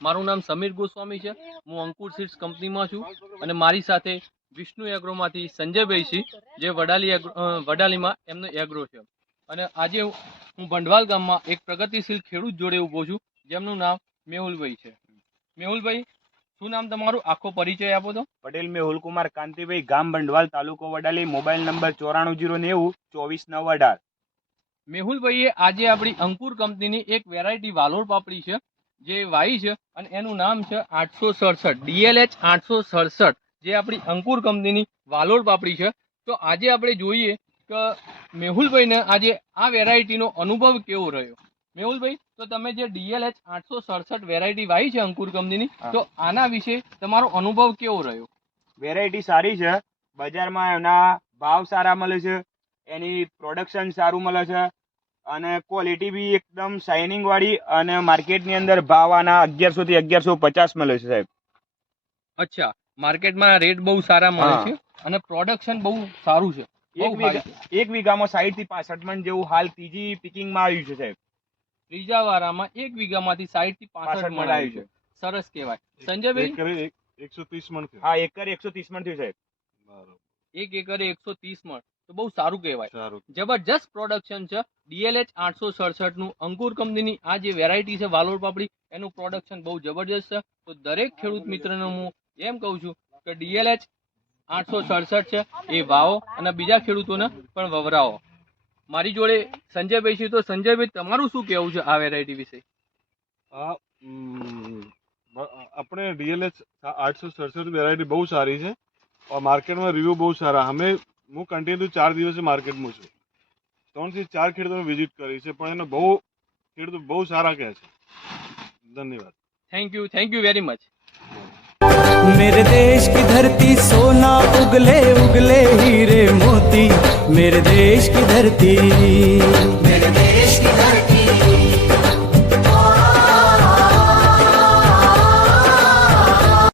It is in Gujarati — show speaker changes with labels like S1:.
S1: મારું નામ સમીર ગોસ્વામી છે. હું અંકુર સીડ્સ કંપનીમાં છું અને મારી સાથે વિષ્ણુ એગ્રોમાંથી સંજયભાઈ છે જે વડાલી વડાલીમાં એમનો એગ્રો છે. અને આજે હું ભંડવાલ ગામમાં એક પ્રગતિશીલ ખેડૂત જોડે ઊભો છું જેમનું નામ મેહુલભાઈ છે. મેહુલભાઈ શું નામ તમારું? આખો પરિચય આપો તો.
S2: પટેલ મેહુલ કુમાર કાંતિભાઈ ગામ બંડવાલ તાલુકો વડાલી મોબાઈલ નંબર ચોરાણું જીરો નેવું ચોવીસ નવ અઢાર.
S1: મેહુલભાઈએ આજે આપણી અંકુર કંપનીની એક વેરાયટી વાલોર પાપડી છે. જે વાઈ છે અને એનું નામ છે આઠસો સડસઠ ડીએલએચ આઠસો સડસઠ જે આપણી અંકુર કંપનીની વાલોડ પાપડી છે. તો આજે આપણે જોઈએ કે મેહુલભાઈને આજે આ વેરાયટીનો અનુભવ કેવો રહ્યો? મેહુલભાઈ તો તમે જે ડીએલએચ આઠસો સડસઠ વેરાયટી વાઈ છે અંકુર કંપનીની તો આના વિશે તમારો અનુભવ કેવો રહ્યો?
S2: વેરાયટી સારી છે. બજારમાં એના ભાવ સારા મળે છે. એની પ્રોડક્શન સારું મળે છે. અને ક્વોલિટી બી એકદમ શાઇનિંગ વાળી અને માર્કેટની અંદર ભાવ આના અગિયારસો થી અગિયારસો પચાસ મળે છે સાહેબ.
S1: અચ્છા માર્કેટમાં રેટ બહુ સારા મળે છે અને પ્રોડક્શન બહુ સારું છે.
S2: એક વીઘા એક વીઘામાં સાઈઠથી પાસઠ મણ જેવું હાલ ત્રીજી પિકિંગમાં આવ્યું છે સાહેબ.
S1: ત્રીજા વારામાં એક વીઘામાંથી સાઈઠથી પાસઠ મણ આવ્યું છે. સરસ કહેવાય. સંજયભાઈ?
S3: એકરે એકસો ત્રીસ મણ થયું.
S2: હા એકર એકસો ત્રીસ મણ થયું સાહેબ.
S3: બરાબર.
S1: એક એકરે એકસો ત્રીસ મણ. તો બહુ સારું કહેવાય. જબરજસ્ત પ્રોડક્શન છે. ડીએલએચ આઠસો સડસઠનું અંકુર કંપનીની આ જે વેરાયટી છે વાલોડ પાપડી એનું પ્રોડક્શન બહુ જબરજસ્ત છે. તો દરેક ખેડૂત મિત્રને હું એમ કહું છું કે ડીએલએચ આઠસો સડસઠ છે એ વાવો અને બીજા ખેડૂતોને પણ વવરાવો. મારી જોડે સંજયભાઈ છે તો સંજયભાઈ તમારું શું કહેવું છે આ વેરાયટી વિશે?
S3: આપણે ડીએલએચ આઠસો સડસઠ વેરાયટી બહુ સારી છે. માર્કેટમાં રિવ્યુ બહુ સારા. અમે હું કન્ટિન્યુ ચાર દિવસે માર્કેટમાં છું ત્રણથી ચાર ખેડૂતોને વિઝિટ કરી છે પણ એને બહુ ખેડૂતો બહુ સારા કહે છે ધન્યવાદ
S1: thank you thank you very much
S4: मेरे देश की धरती सोना उगले उगले हीरे मोती मेरे देश की धरती